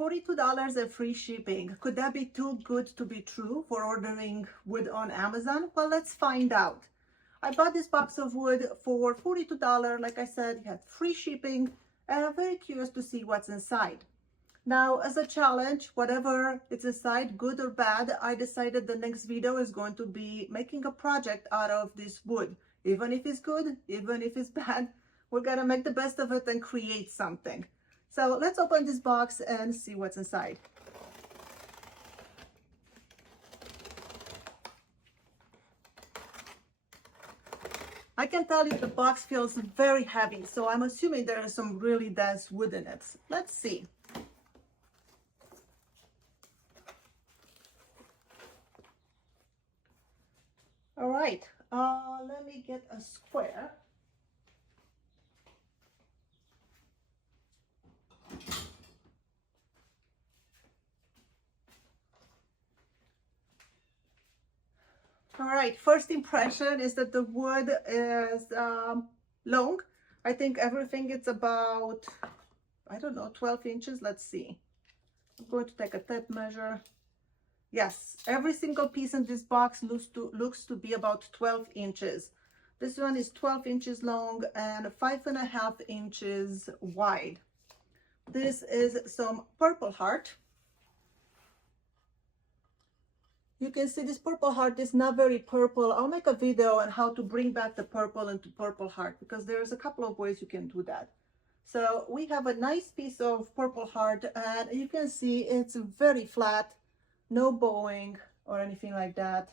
$42 and free shipping. Could that be too good to be true for ordering wood on Amazon? Well, let's find out. I bought this box of wood for $42. Like I said, it had free shipping, and I'm very curious to see what's inside. Now, as a challenge, whatever it's inside, good or bad, I decided the next video is going to be making a project out of this wood. Even if it's good, even if it's bad, we're gonna make the best of it and create something. So let's open this box and see what's inside. I can tell you the box feels very heavy, so I'm assuming there is some really dense wood in it. Let's see. All right, let me get a square. All right, first impression is that the wood is long. I think everything is about, I don't know, 12 inches. Let's see. I'm going to take a tape measure. Yes, every single piece in this box looks to be about 12 inches. This one is 12 inches long and 5.5 inches wide. This is some purple heart. You can see this purple heart is not very purple. I'll make a video on how to bring back the purple into purple heart, because there's a couple of ways you can do that. So we have a nice piece of purple heart, and you can see it's very flat, no bowing or anything like that,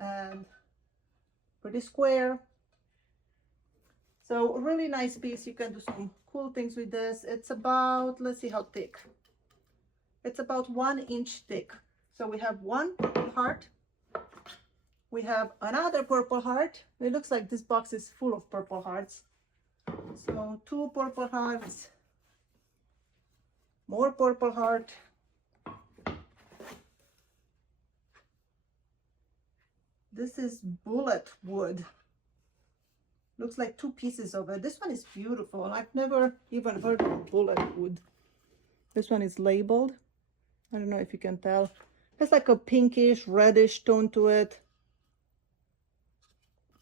and pretty square. So a really nice piece. You can do some cool things with this. It's about, let's see how thick. It's about 1 inch thick. So we have one purple heart. We have another purple heart. It looks like this box is full of purple hearts. So 2 purple hearts, more purple heart. This is bullet wood. Looks like 2 pieces of it. This one is beautiful. I've never even heard of bullet wood. This one is labeled. I don't know if you can tell. It's like a pinkish, reddish tone to it.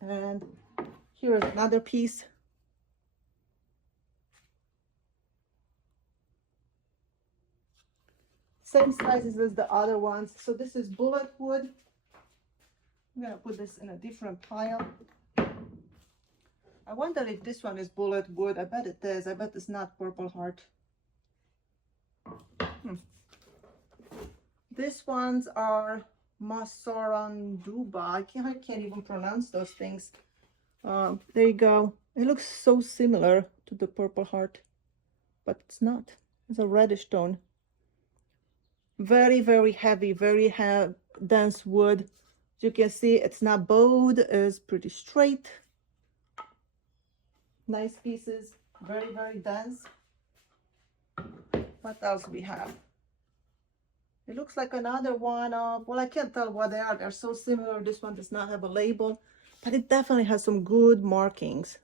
And here's another piece. Same sizes as the other ones. So this is bullet wood. I'm gonna put this in a different pile. I wonder if this one is bullet wood. I bet it is. I bet it's not purple heart. These ones are Masaranduba. I can't even pronounce those things. There you go. It looks so similar to the purple heart, but it's not. It's a reddish tone. Very, very heavy, very dense wood. As you can see, it's not bowed. It's pretty straight. Nice pieces. Very, very dense. What else we have? It looks like another one of, well, I can't tell what they are. They're so similar. This one does not have a label, but it definitely has some good markings.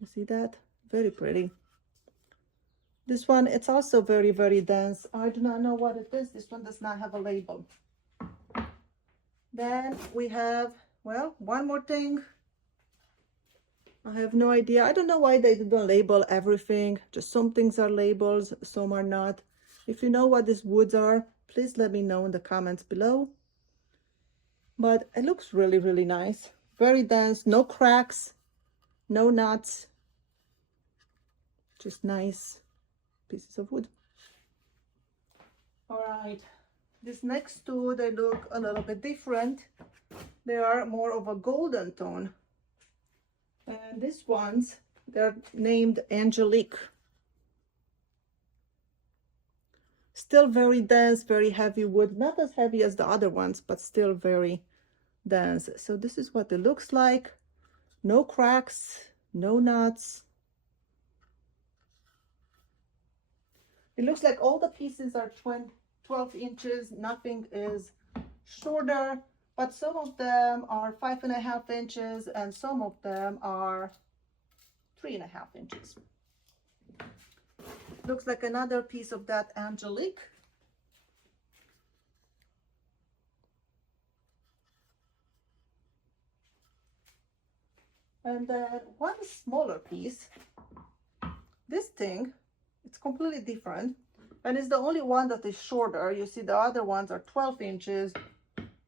You see that? Very pretty. This one, it's also very, very dense. I do not know what it is. This one does not have a label. Then we have, well, one more thing. I have no idea. I don't know why they didn't label everything. Just some things are labeled, some are not. If you know what these woods are, please let me know in the comments below. But it looks really, really nice. Very dense, no cracks, no knots. Just nice pieces of wood. All right, these next two, they look a little bit different. They are more of a golden tone. And these ones, they're named Angelique. Still very dense, very heavy wood. Not as heavy as the other ones, but still very dense. So this is what it looks like. No cracks, no knots. It looks like all the pieces are 12 inches. Nothing is shorter, but some of them are 5.5 inches and some of them are 3.5 inches. Looks like another piece of that angelique. And then one smaller piece. This thing, it's completely different. And it's the only one that is shorter. You see the other ones are 12 inches.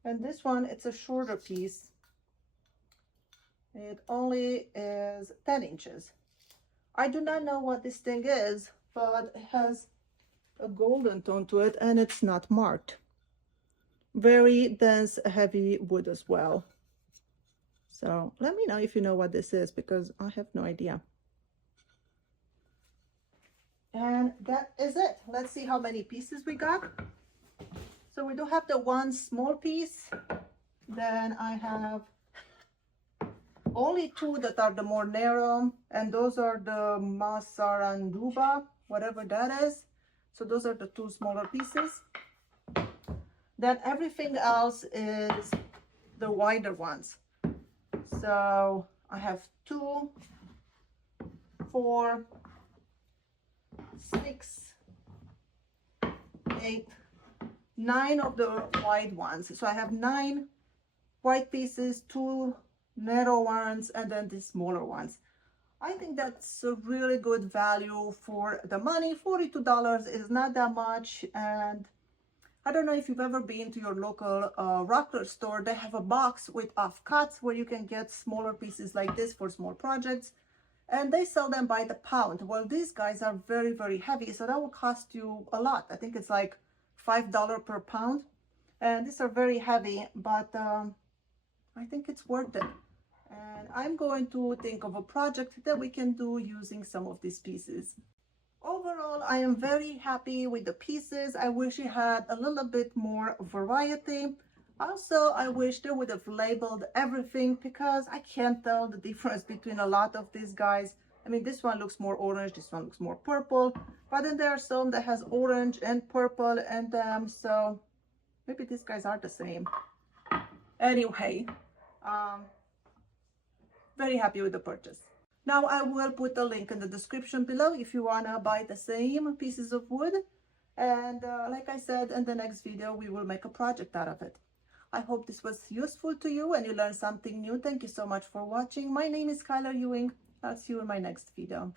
And this one, it's a shorter piece. It only is 10 inches. I do not know what this thing is, but it has a golden tone to it and it's not marked. Very dense, heavy wood as well. So let me know if you know what this is, because I have no idea. And that is it. Let's see how many pieces we got. So we do have the one small piece. Then I have only two that are the more narrow, and those are the Masaranduba, whatever that is. So those are the two smaller pieces. Then everything else is the wider ones. So I have 2, 4, 6, 8, 9 of the wide ones. So I have 9 wide pieces, 2 narrow ones, and then the smaller ones. I think that's a really good value for the money. $42 is not that much. And I don't know if you've ever been to your local rocker store. They have a box with offcuts where you can get smaller pieces like this for small projects, and they sell them by the pound. Well, these guys are very, very heavy, so that will cost you a lot. I think it's like $5 per pound, and these are very heavy, but I think it's worth it. And I'm going to think of a project that we can do using some of these pieces. Overall, I am very happy with the pieces. I wish it had a little bit more variety. Also, I wish they would have labeled everything, because I can't tell the difference between a lot of these guys. I mean, this one looks more orange, this one looks more purple, but then there are some that has orange and purple in them, so maybe these guys are the same. Anyway, very happy with the purchase. Now I will put a link in the description below if you want to buy the same pieces of wood. And like I said, in the next video, we will make a project out of it. I hope this was useful to you and you learned something new. Thank you so much for watching. My name is Skylar Ewing. I'll see you in my next video.